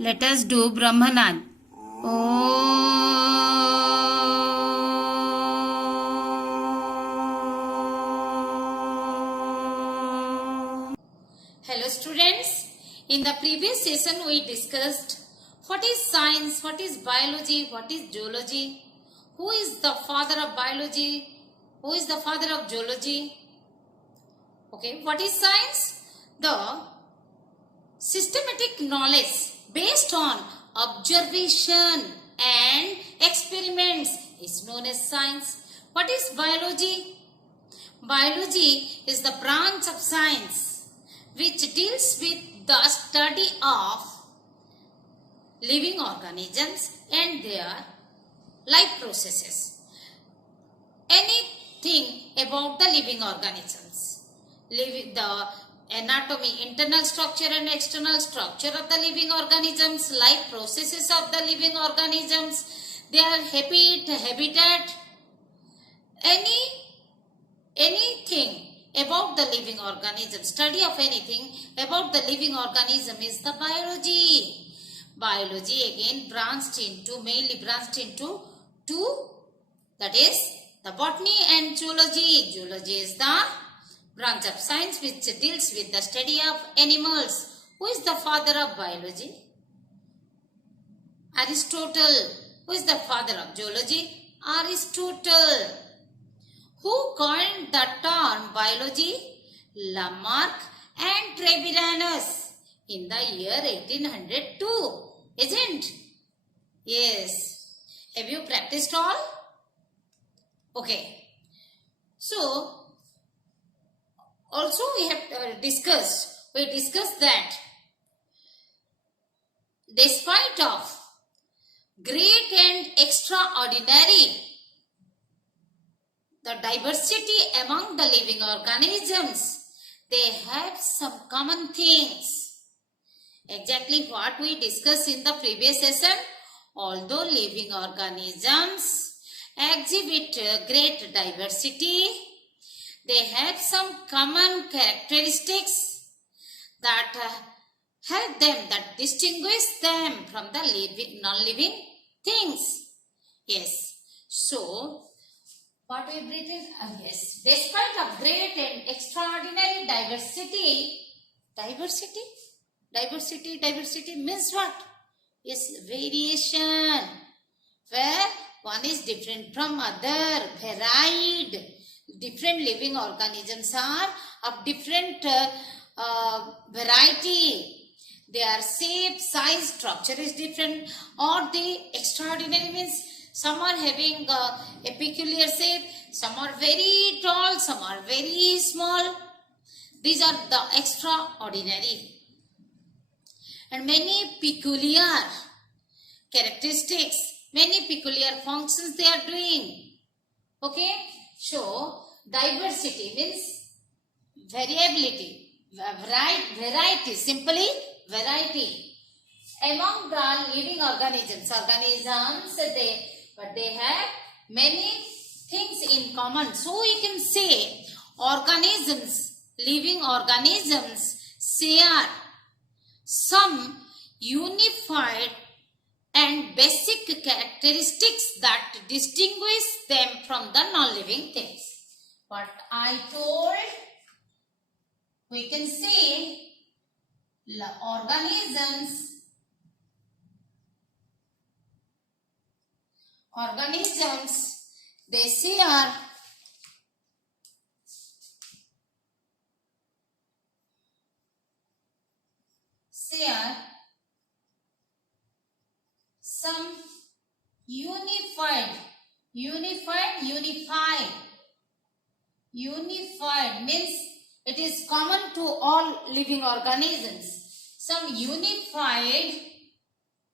Let us do Brahmanand. Hello students. In the previous session we discussed what is science, what is biology, what is zoology, who is the father of biology, who is the father of zoology. Okay, what is science? The systematic knowledge based on observation and experiments is known as science. What is biology? Biology is the branch of science which deals with the study of living organisms and their life processes. Anything about the living organisms, the anatomy, internal structure and external structure of the living organisms, life processes of the living organisms, their habitat, anything about the living organism, study of anything about the living organism is the biology. Biology again mainly branched into two, that is the botany and zoology. Zoology is the branch of science which deals with the study of animals. Who is the father of biology? Aristotle. Who is the father of zoology? Aristotle. Who coined the term biology? Lamarck and Treviranus in the year 1802. Isn't? Yes. Have you practiced all? Okay. So, also we have discussed that despite of great and extraordinary the diversity among the living organisms, they have some common things. Exactly what we discussed in the previous session. Although living organisms exhibit great diversity, they have some common characteristics that help them, that distinguish them from the non-living things. Yes. So, what we written? Yes. Despite of great and extraordinary diversity means what? Yes, variation. Where one is different from other, varied. Different living organisms are of different variety. Their shape, size, structure is different, or the extraordinary means some are having a peculiar shape, some are very tall, some are very small. These are the extraordinary. And many peculiar characteristics, many peculiar functions they are doing. Okay. So, diversity means variability, variety, simply variety. Among the living organisms, they have many things in common. So, we can say organisms, living organisms share some unified and basic characteristics that distinguish them from the non-living things. What I told, we can say organisms they share some unified means it is common to all living organisms. Some unified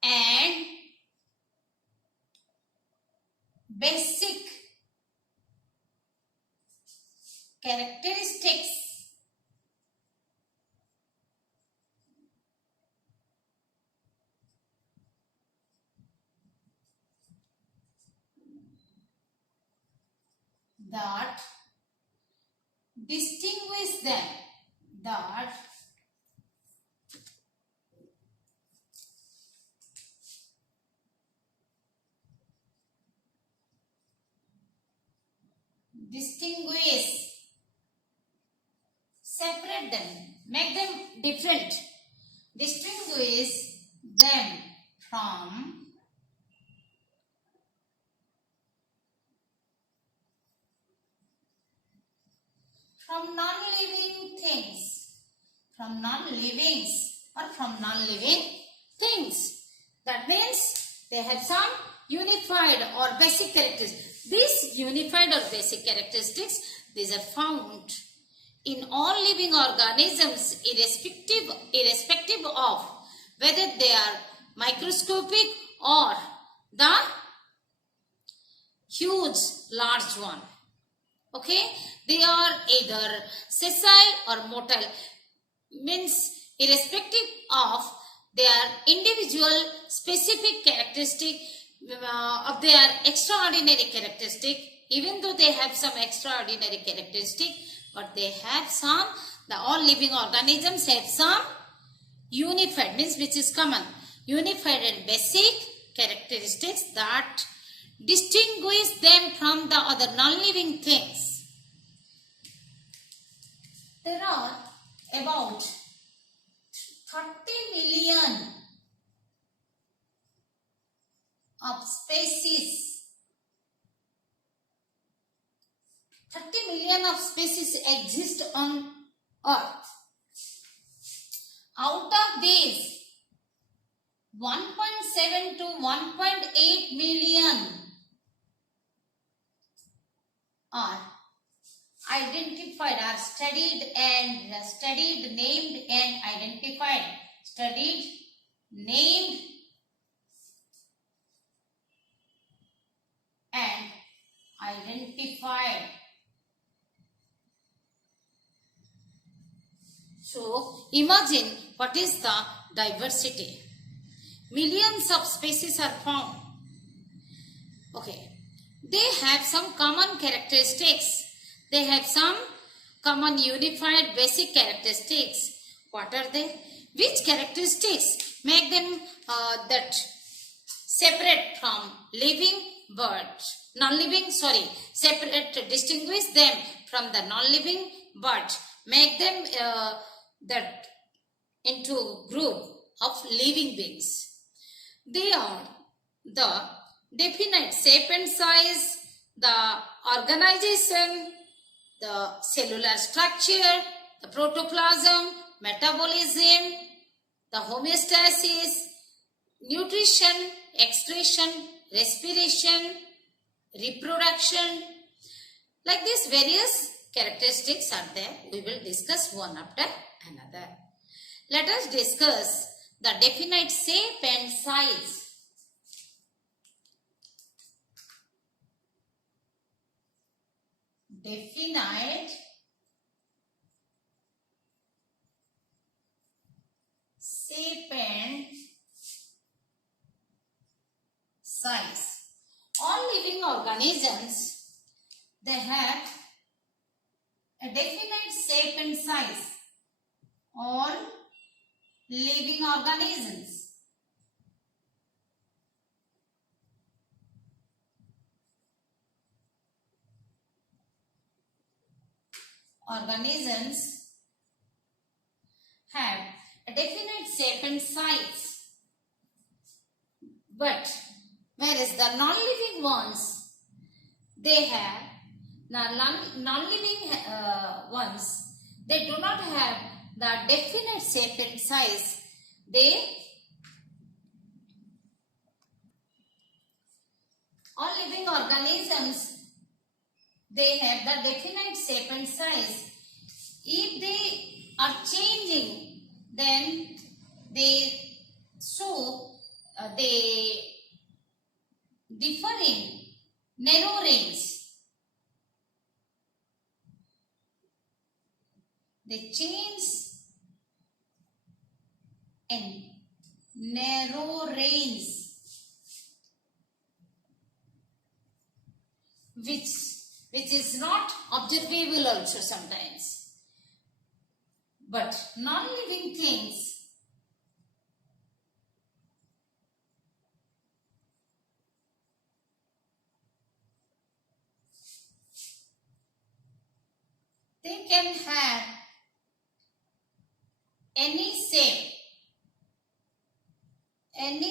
and basic characteristics that distinguish them, that distinguish, separate them, make them different, distinguish them from non-living things, from non-livings or from non-living things. That means they have some unified or basic characteristics. These unified or basic characteristics, these are found in all living organisms irrespective of whether they are microscopic or the huge large one. Okay, they are either sessile or motile, means irrespective of their individual specific characteristic of their extraordinary characteristic, even though they have some extraordinary characteristic, but they have some, the all living organisms have some unified, means which is common, unified and basic characteristics that distinguish them from the other non-living things. There are about 30 million of species. 30 million of species exist on Earth. Out of these, 1.7 to 1.8 million are identified, are studied, named and identified. Studied, named and identified. So imagine what is the diversity. Millions of species are found. Okay, they have some common characteristics. They have some common unified basic characteristics. What are they? Which characteristics make them that separate from living birds, non-living, distinguish them from the non-living birds, make them that into group of living beings. They are the definite shape and size, the organization, the cellular structure, the protoplasm, metabolism, the homeostasis, nutrition, excretion, respiration, reproduction. Like these various characteristics are there. We will discuss one after another. Let us discuss the definite shape and size. Definite shape and size. All living organisms, they have a definite shape and size. All living organisms. Organisms have a definite shape and size. But whereas the non-living ones, they have, the non-living ones, they do not have the definite shape and size. All living organisms, they have the definite shape and size. If they are changing, then they differ in narrow range. They change in narrow range, which is not observable also sometimes. But non-living things, They can have any shape and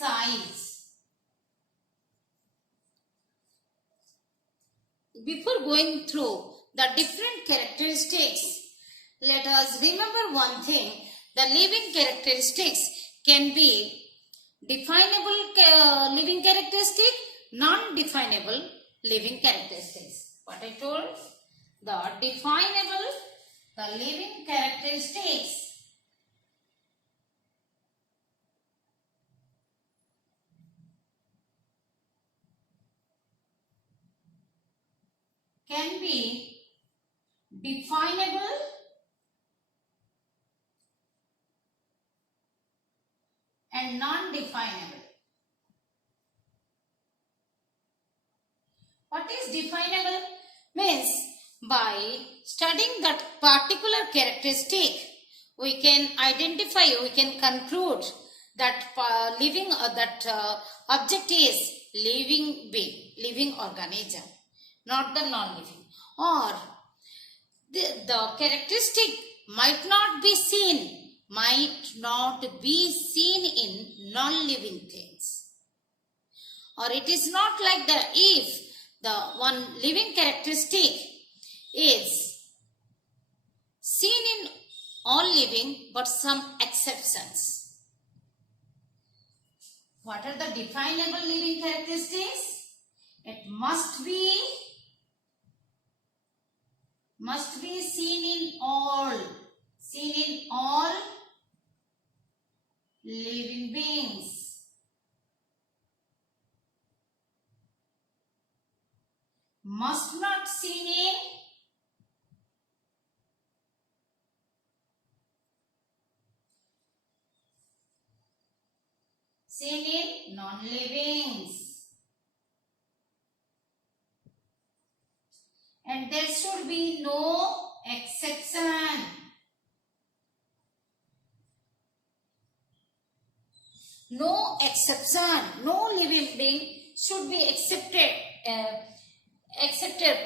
size. Before going through the different characteristics, let us remember one thing. The living characteristics can be definable living characteristic, non-definable living characteristics. What I told? The definable, the living characteristics can be definable and non-definable. What is definable? Means by studying that particular characteristic, we can identify, we can conclude that object is living being, living organism, not the non-living. Or the characteristic might not be seen in non-living things. Or it is not like that if the one living characteristic is seen in all living but some exceptions. What are the definable living characteristics? It must be seen in all living beings. Must not seen in non-livings. And there should be no exception. No exception. No living being should be accepted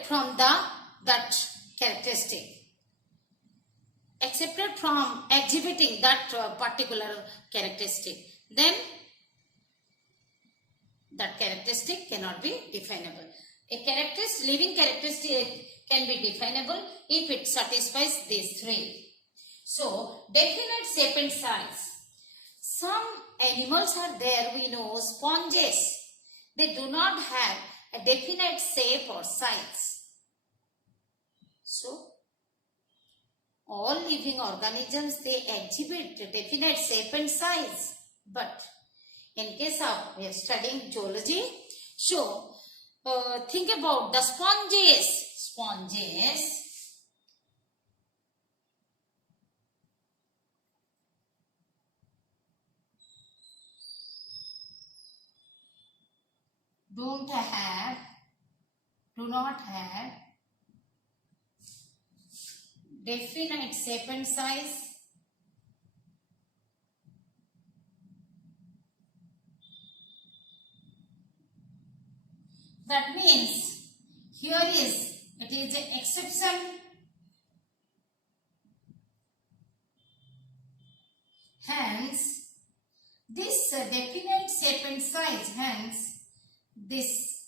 from that characteristic. Accepted from exhibiting that particular characteristic. Then that characteristic cannot be definable. A living characteristic can be definable if it satisfies these three. So, definite shape and size. Some animals are there, we know, sponges. They do not have a definite shape or size. So, all living organisms, they exhibit a definite shape and size. But in case of we are studying zoology, so think about the sponges. Do not have definite shape and size. That means it is an exception. Hence, this definite shape and size, hence, this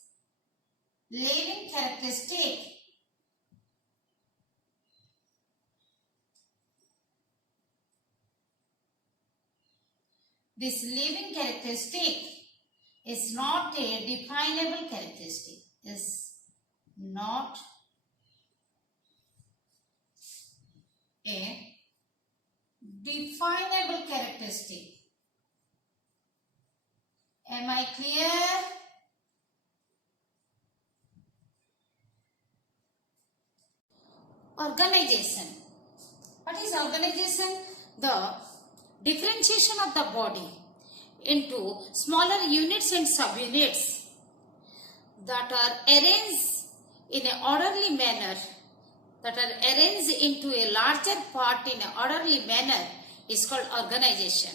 living characteristic is not a definable characteristic. Is not a definable characteristic. Am I clear? Organization. What is organization? The differentiation of the body into smaller units and subunits that are arranged in an orderly manner, that are arranged into a larger part in an orderly manner is called organization.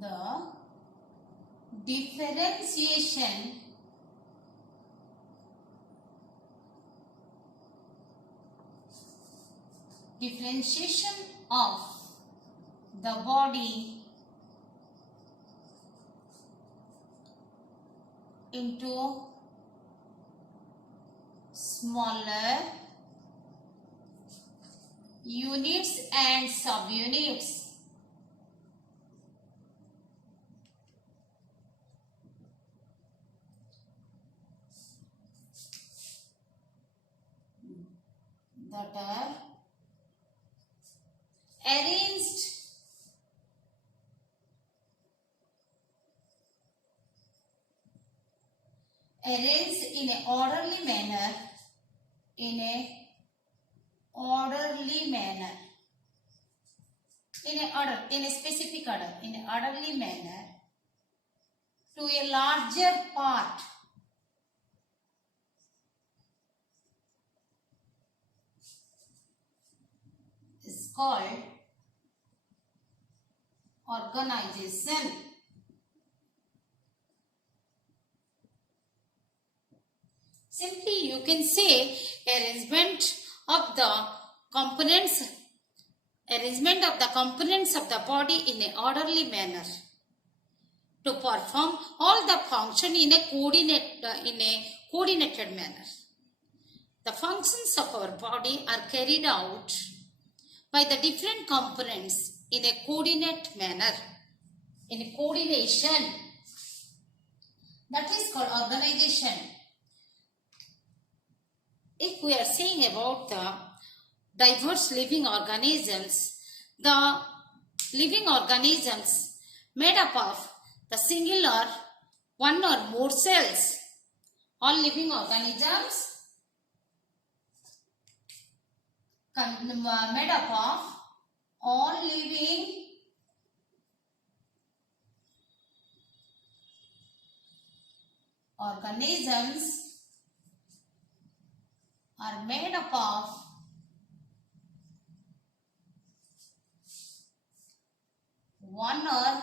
The differentiation of the body into smaller units and subunits. That are arranged in a orderly manner, in a specific order, in an orderly manner to a larger part is called organization. Simply you can say arrangement of the components of the body in an orderly manner to perform all the function in a coordinated manner. The functions of our body are carried out by the different components in a coordinate manner, in a coordination. That is called organization. If we are saying about the diverse living organisms, the living organisms made up of the singular one or more cells. All living organisms made up of all living organisms are made up of one or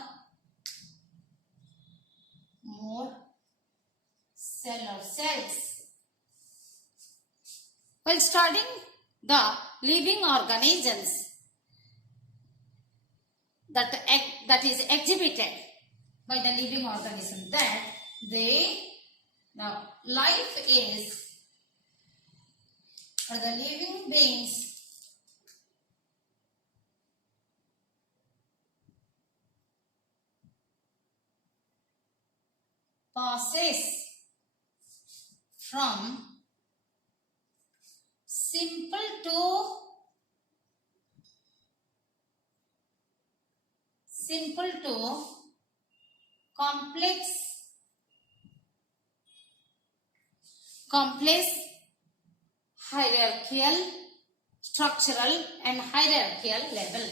more cell or cells. While studying the living organisms that is exhibited by the living organism, that life is, or the living beings passes from simple to complex hierarchical, structural and hierarchical level.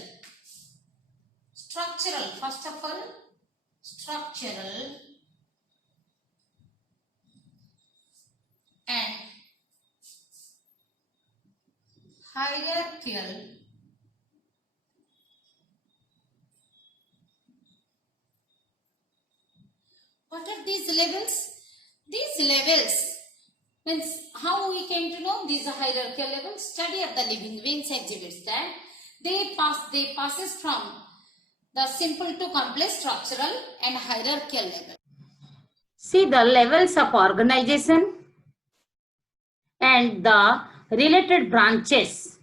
Structural, first of all, structural and hierarchical What are these levels? These levels means how we came to know these are hierarchical levels. Study of the living beings exhibits that they passes from the simple to complex, structural and hierarchical level. See the levels of organization and the related branches.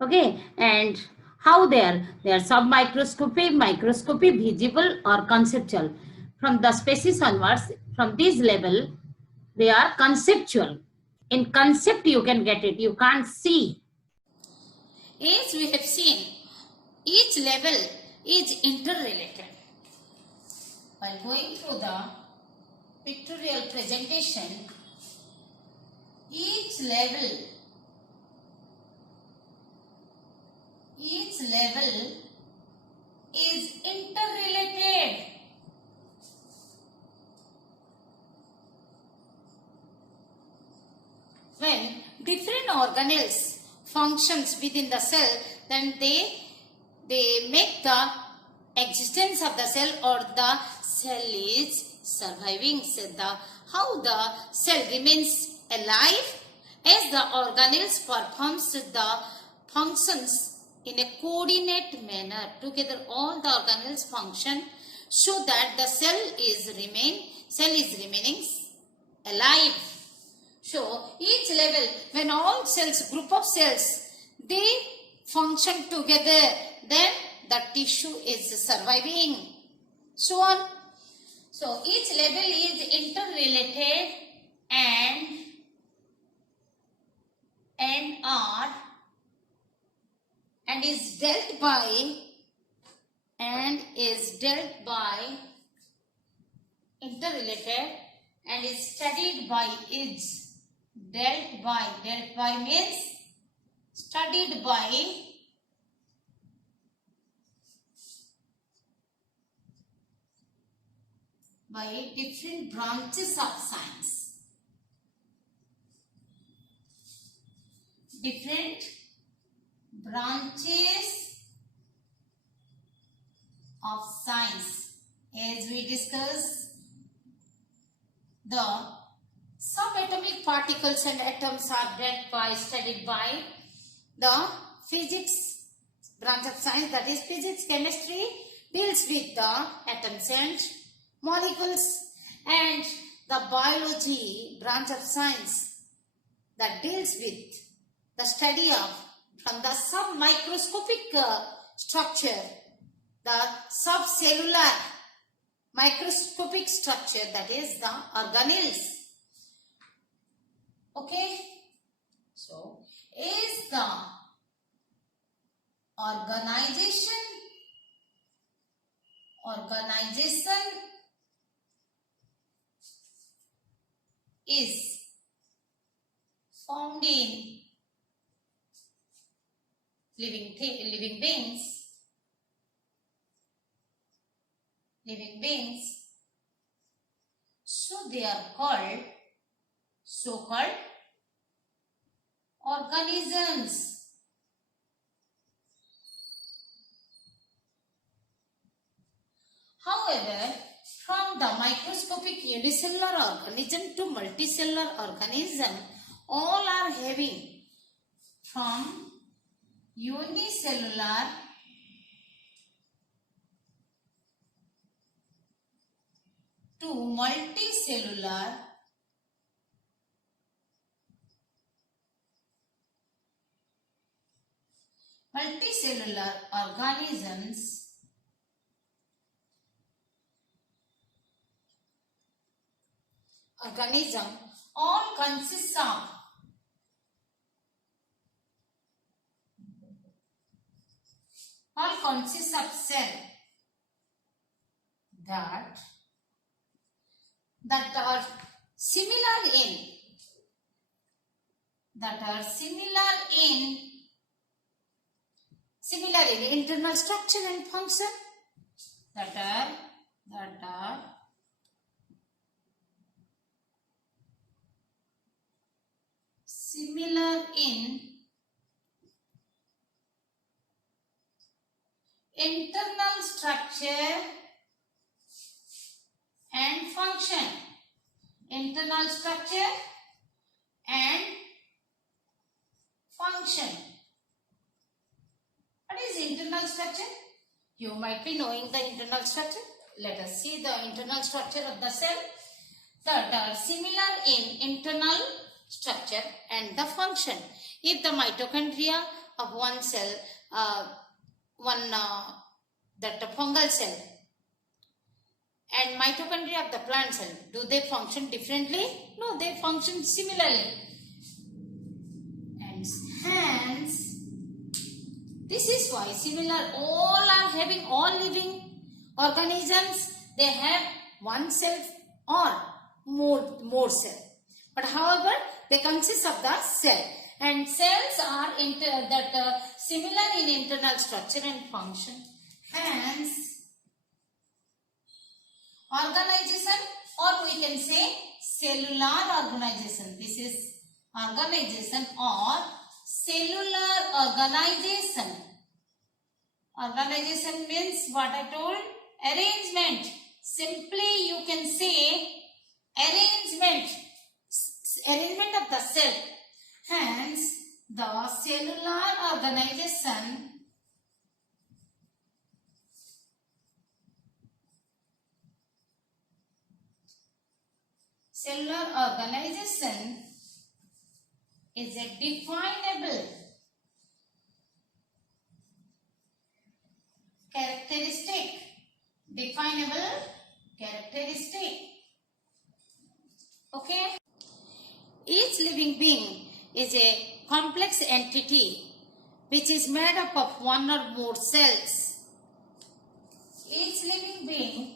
Okay, and how they are submicroscopy, microscopy, visible or conceptual. From the species onwards, from this level, they are conceptual. In concept, you can get it. You can't see. As we have seen, each level is interrelated. While going through the pictorial presentation, each level is interrelated. When different organelles functions within the cell, then they make the existence of the cell or the cell is surviving. So how the cell remains alive as the organelles performs the functions in a coordinate manner. Together all the organelles function so that the cell is remaining alive. So each level, when all cells, group of cells, they function together, then the tissue is surviving. So on. So each level is interrelated and are and is dealt by interrelated and is studied by is dealt by means studied by different branches of science. Different branches of science. As we discussed, the subatomic particles and atoms are studied by the physics branch of science, that is physics. Chemistry deals with the atoms and molecules, and the biology branch of science that deals with the study of from the submicroscopic structure, the subcellular microscopic structure, that is the organelles. Okay, so is the organization is found in living beings, so they are called so-called organisms. However, from the microscopic unicellular organism to multicellular organism, all are having from unicellular to multicellular organisms all consists of cell that are similar in internal structure and function, that are similar in internal structure and function. Internal structure and function. What is internal structure? You might be knowing the internal structure. Let us see the internal structure of the cell that are similar in internal structure and the function. If the mitochondria of one cell, that fungal cell and mitochondria of the plant cell, do they function differently? No, they function similarly. And hence, this is why similar, all living organisms, they have one cell or more cell. But however, they consist of the cell, and cells are similar in internal structure and function. Hence, organization, or we can say cellular organization. This is organization or cellular organization. Organization means what I told? Arrangement. Simply you can say arrangement. Arrangement of the cell. Hence, the cellular organization is a definable characteristic. Okay. Each living being is a complex entity which is made up of one or more cells. Each living being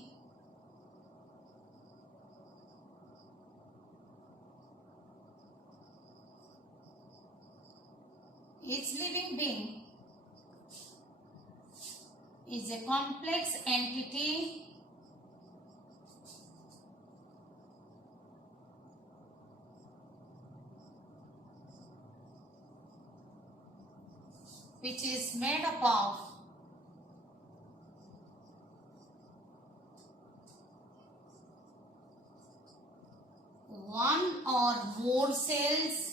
is a complex entity which is made up of one or more cells.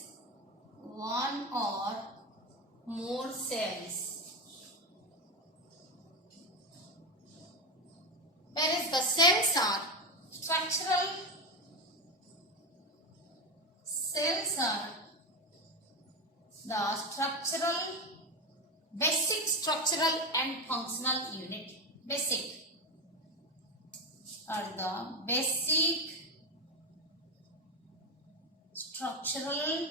Whereas the cells are structural. Cells are the basic structural and functional unit. Basic are the basic structural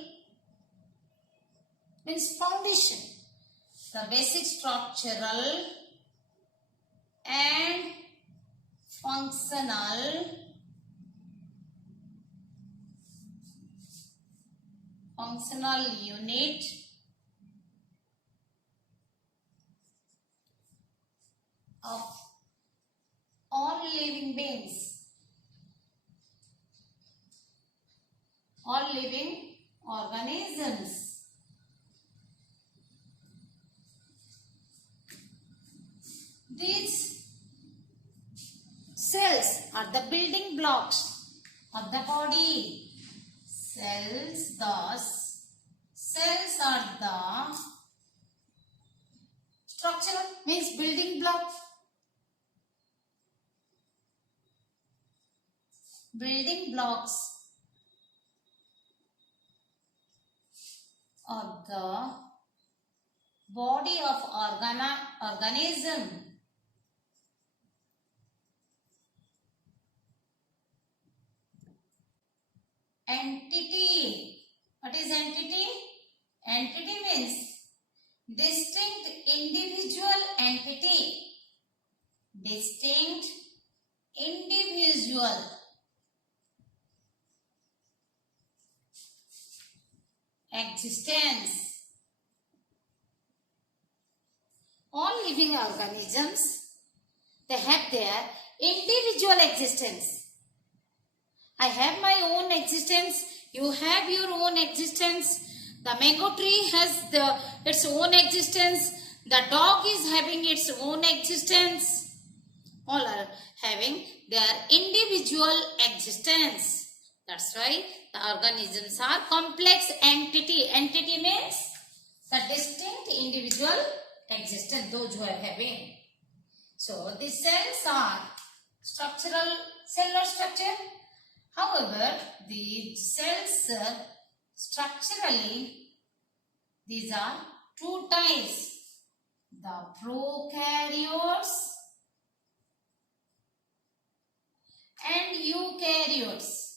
means foundation. The basic structural and functional unit of all living beings, all living organisms. These cells are the building blocks of the body. Cells are the structural means building blocks. Building blocks of the body of organism. Entity. What is entity? Entity means distinct individual entity. Distinct individual existence. All living organisms, they have their individual existence. I have my own existence. You have your own existence. The mango tree has its own existence. The dog is having its own existence. All are having their individual existence. That's why the organisms are complex entity. Entity means the distinct individual existence, those who are having. So these cells are structural, cellular structure. However, the cells structurally, these are two types. The prokaryotes and eukaryotes.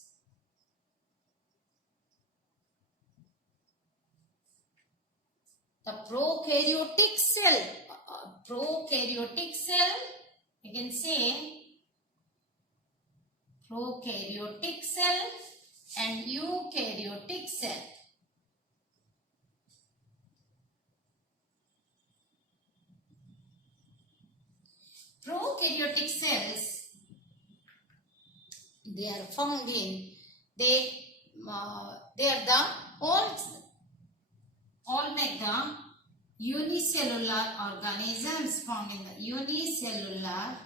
The prokaryotic cell, you can say prokaryotic cell and eukaryotic cell. Prokaryotic cells, they are found in, they are the all make the unicellular organisms found in the unicellular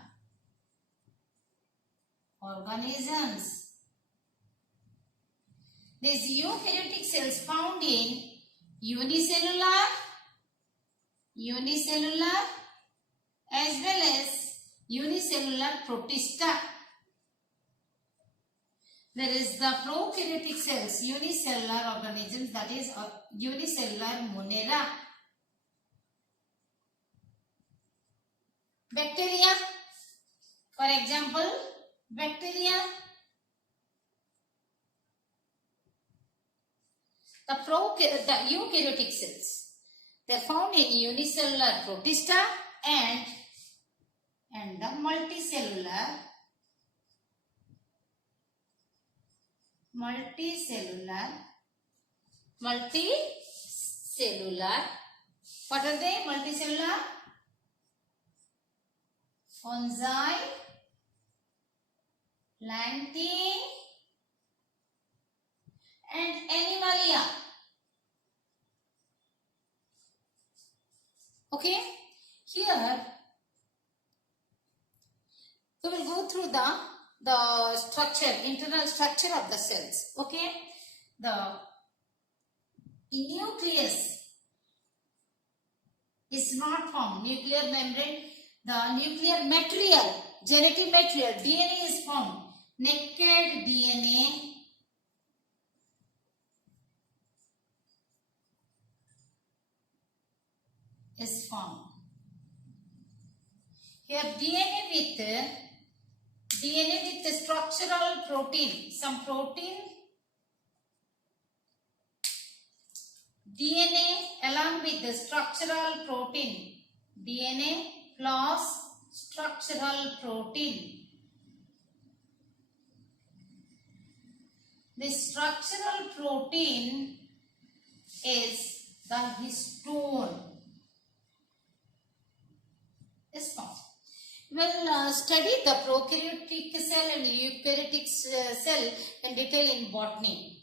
organisms. These eukaryotic cells found in unicellular as well as unicellular protista. There is the prokaryotic cells, unicellular organisms, that is unicellular monera. Bacteria, for example, bacteria. The eukaryotic cells, they are found in unicellular protista and the multicellular what are they? Multicellular fungi, plantae and animalia. Okay, here we will go through the structure, internal structure of the cells. Okay, the nucleus is not found. Nuclear membrane, the nuclear material, genetic material, DNA is found. Naked DNA is found. Here DNA with the structural protein, some protein, DNA along with the structural protein, DNA plus structural protein. The structural protein is the histone. Is found. We'll study the prokaryotic cell and eukaryotic cell in detail in botany.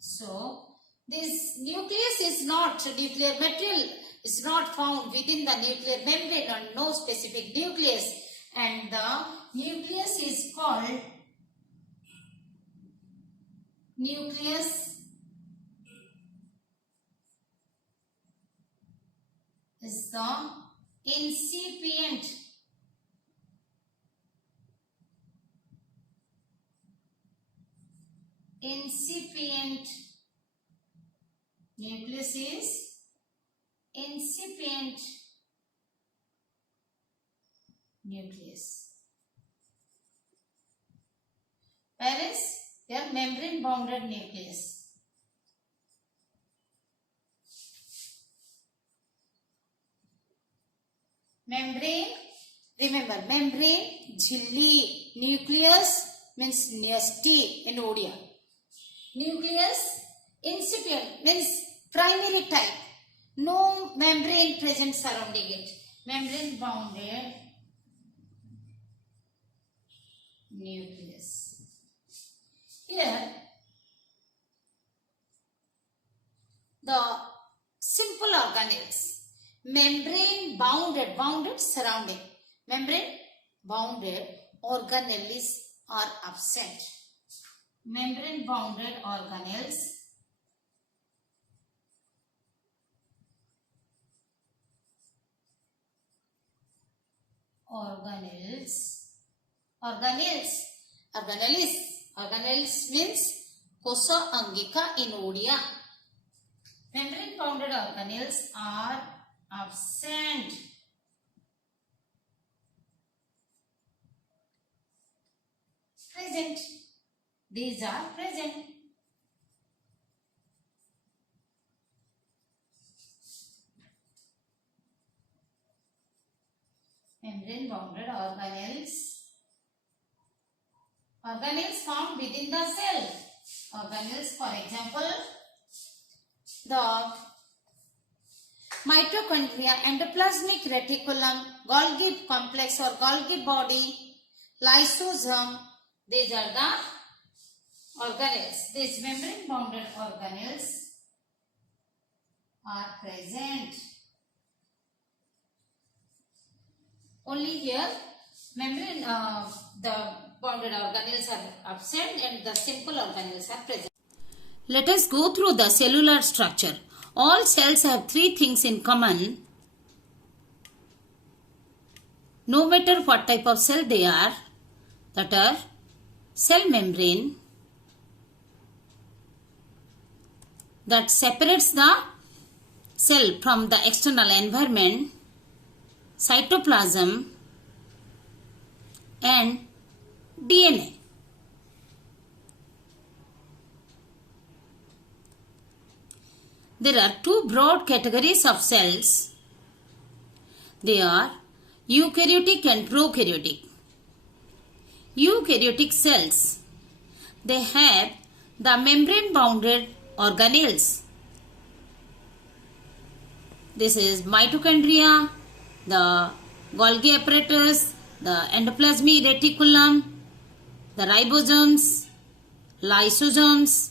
So, this nucleus is not, nuclear material is not found within the nuclear membrane or no specific nucleus, and the nucleus is called is the incipient nucleus is incipient nucleus, whereas they are membrane bounded nucleus. Membrane, remember, membrane, झिल्ली, nucleus means nesty in Odia. Nucleus, incipient means primary type, no membrane present surrounding it. Membrane bounded nucleus. Here, the simple organelles. Membrane bounded surrounding. Membrane bounded organelles are absent. Membrane bounded organelles means kosa angika in Odia. Membrane bounded organelles are absent. Present. These are present. Membrane bounded organelles found within the cell. Organelles, for example, the mitochondria, endoplasmic reticulum, Golgi complex or Golgi body, lysosome, these are the organelles. These membrane bounded organelles are present. Only here membrane, the bounded organelles are absent and the simple organelles are present. Let us go through the cellular structure. All cells have three things in common. No matter what type of cell they are, that are cell membrane that separates the cell from the external environment, cytoplasm and DNA. There are two broad categories of cells. They are eukaryotic and prokaryotic. Eukaryotic cells, they have the membrane bounded organelles. This is mitochondria, the Golgi apparatus, the endoplasmic reticulum, the ribosomes, lysosomes,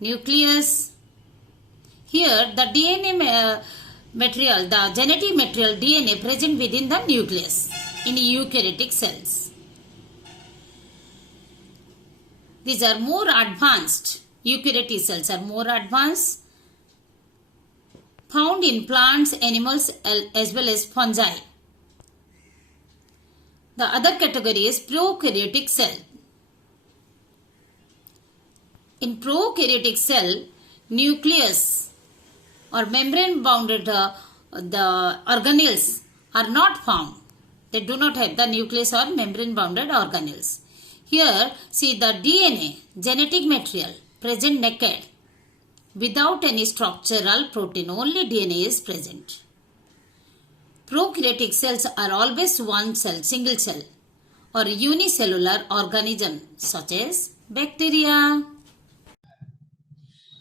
nucleus. Here the DNA material, the genetic material DNA present within the nucleus in eukaryotic cells. These are more advanced. Eukaryotic cells are more advanced, found in plants, animals as well as fungi. The other category is prokaryotic cell. In prokaryotic cell, nucleus or membrane bounded the organelles are not found. They do not have the nucleus or membrane bounded organelles. Here see the DNA, genetic material present naked without any structural protein, only DNA is present. Prokaryotic cells are always one cell, single cell or unicellular organism such as bacteria.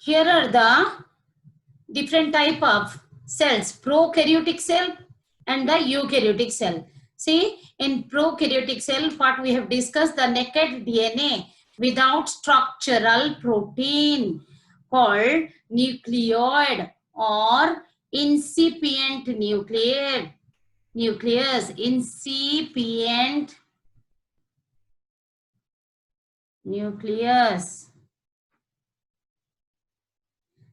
Here are the different type of cells, prokaryotic cell and the eukaryotic cell. See, in prokaryotic cell, what we have discussed, the naked DNA without structural protein called nucleoid or incipient nucleus, incipient nucleus.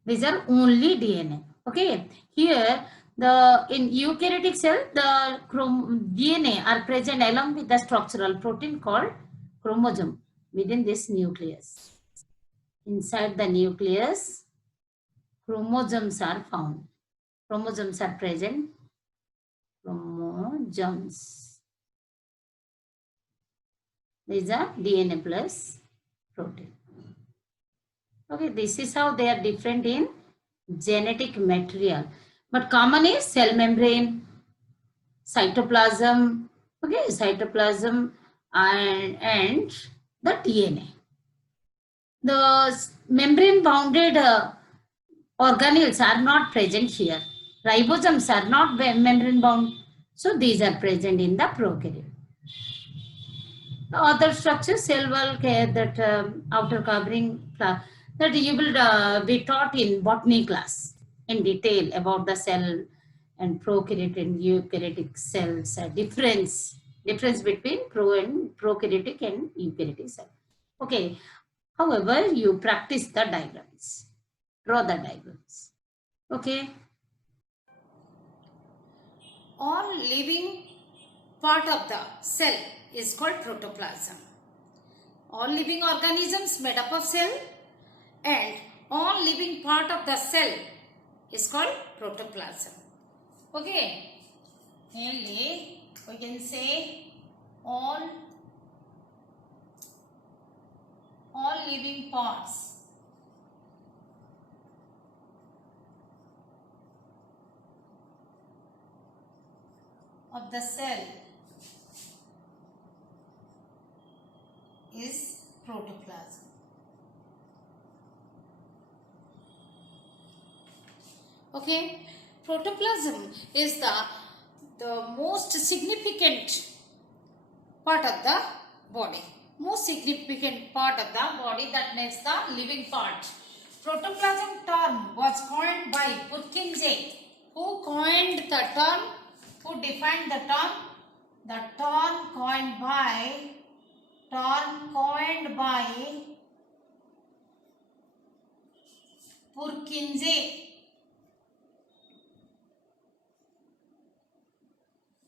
These are only DNA. Okay. Here, in eukaryotic cell, the DNA are present along with the structural protein called chromosome within this nucleus. Inside the nucleus, chromosomes are found. Chromosomes are present. Chromosomes. These are DNA plus protein. Okay, this is how they are different in genetic material. But common is cell membrane, cytoplasm, okay, cytoplasm and the DNA. The membrane bounded organelles are not present here. Ribosomes are not membrane bound. So these are present in the prokaryote. The other structure, cell wall, that outer covering, that you will be taught in botany class in detail about the cell and prokaryotic and eukaryotic cells, difference between prokaryotic and eukaryotic cell. Okay. However, you practice the diagrams, draw the diagrams. Okay. All living part of the cell is called protoplasm. All living organisms made up of cell and all living part of the cell is called protoplasm. Okay. Mainly we can say all living parts of the cell is protoplasm. Okay, protoplasm is the most significant part of the body. Most significant part of the body, that makes the living part. Protoplasm term was coined by Purkinje. Who coined the term? Who defined the term? The term coined by Purkinje.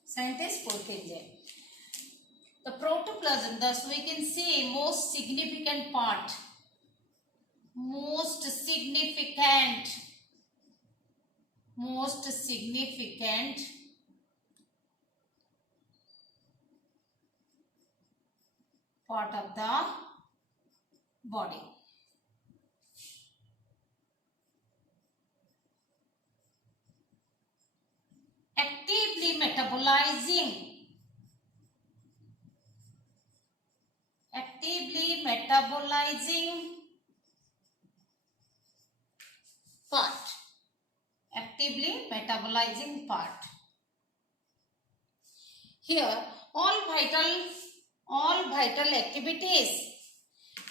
Scientist Purkinje. The protoplasm, thus we can say most significant part. Most significant part of the body. Actively metabolizing part. Here all vital activities,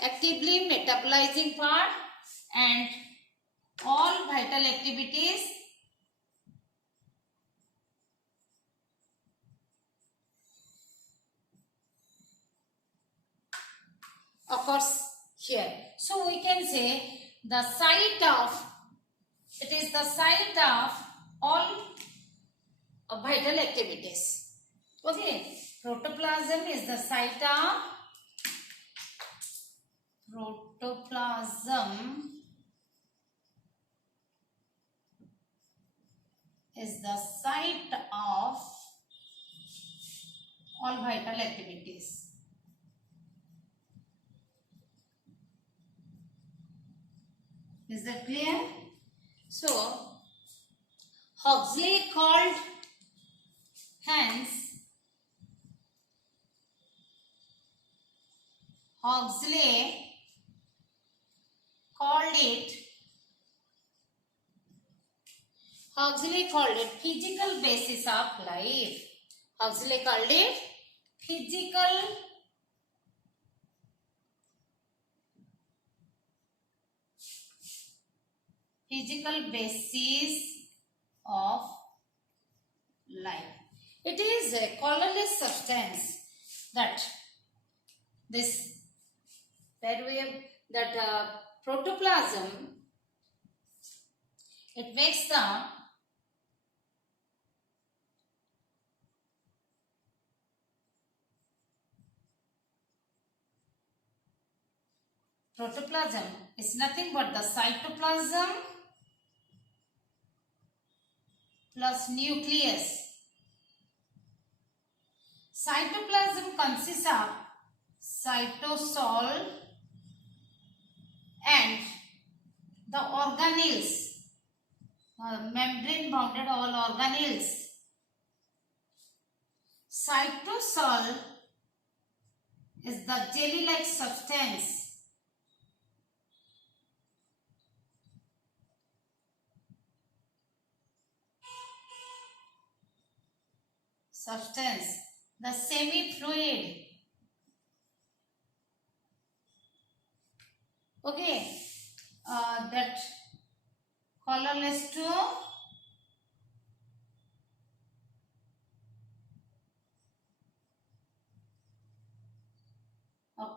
actively metabolizing part and all vital activities occurs here. So we can say the site of all vital activities. Okay, protoplasm is the site of all vital activities. Is that clear? So Huxley called it physical basis of life. Huxley called it physical basis of life. It is a colorless substance that protoplasm, it makes the protoplasm is nothing but the cytoplasm plus nucleus. Cytoplasm consists of cytosol and the organelles, membrane bounded all organelles. Cytosol is the jelly-like substance the semi-fluid. Okay, that colorless to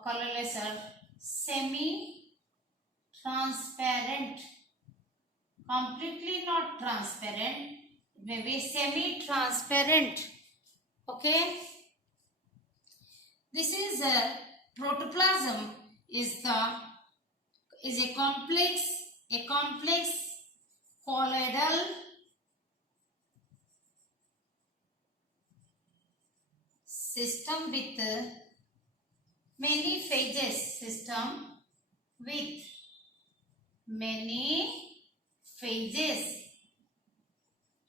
colorless or semi-transparent, completely not transparent, maybe semi-transparent. Okay, this is a protoplasm is a complex colloidal system with many phases.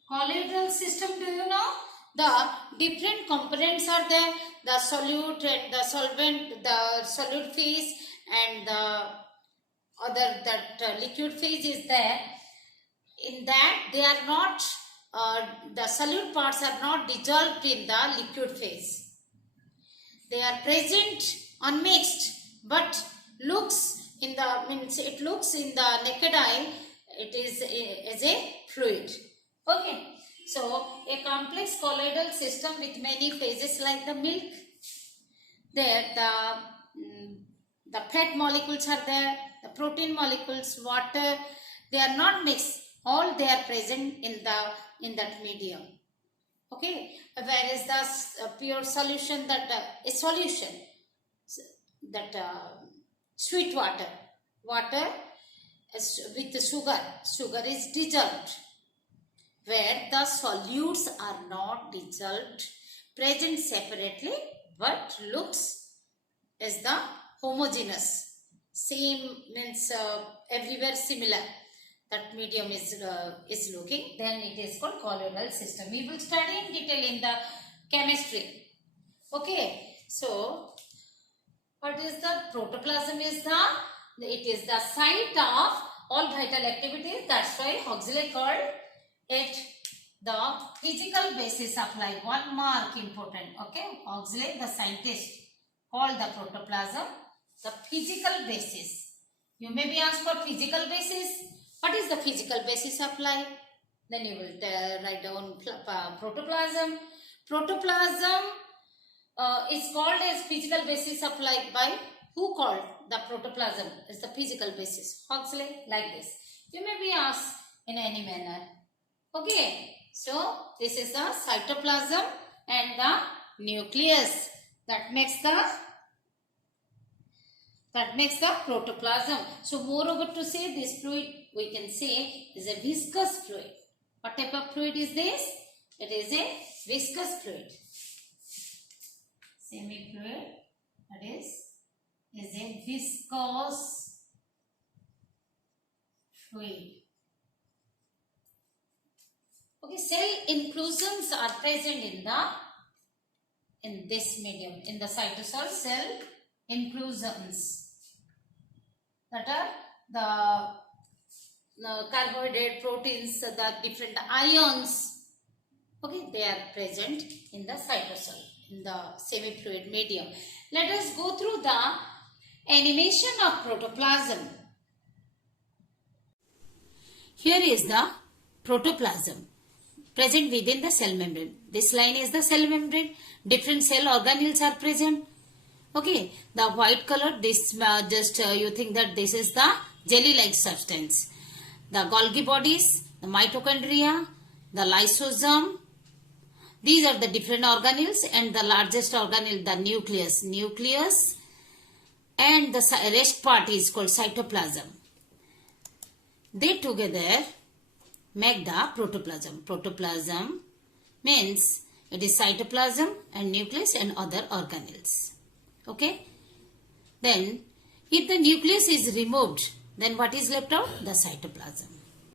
Colloidal system, do you know? The different components are there. The solute and the solvent, the solute phase and the other liquid phase is there. In that they are not, the solute parts are not dissolved in the liquid phase. They are present unmixed but looks in the means it looks in the naked eye, it is as a fluid. Okay, so a complex colloidal system with many phases like the milk. There the fat molecules are there, the protein molecules, water, they are not mixed, all they are present in that medium. Okay, whereas the pure solution, that a solution, that sweet water with the sugar is dissolved, where the solutes are not dissolved, present separately, but looks as the homogeneous, same means everywhere similar, that medium is looking, then it is called colloidal system. We will study in detail in the chemistry. Okay, so what is the protoplasm? It is the site of all vital activities. That's why Huxley called it the physical basis of life. One mark important. Okay, Huxley, the scientist, called the protoplasm the physical basis. You may be asked for physical basis. What is the physical basis of life? Then you will write down protoplasm. Protoplasm is called as physical basis of life by who called the protoplasm as the physical basis? Huxley, like this. You may be asked in any manner. Okay, so this is the cytoplasm and the nucleus that makes the protoplasm. So moreover to say, this fluid we can say is a viscous fluid. What type of fluid is this? It is a viscous fluid. Semi-fluid, that is a viscous fluid. Okay, cell inclusions are present in this medium, in the cytosol. Cell inclusions, that are the carbohydrate, proteins, the different ions. Okay, they are present in the cytosol, in the semi-fluid medium. Let us go through the animation of protoplasm. Here is the protoplasm present within the cell membrane. This line is the cell membrane. Different cell organelles are present. Okay, the white color, this you think that this is the jelly-like substance. The Golgi bodies, the mitochondria, the lysosome. These are the different organelles, and the largest organelle, the nucleus. And the rest part is called cytoplasm. They together make the protoplasm. Protoplasm means it is cytoplasm and nucleus and other organelles. Okay. Then if the nucleus is removed, then what is left out? The cytoplasm.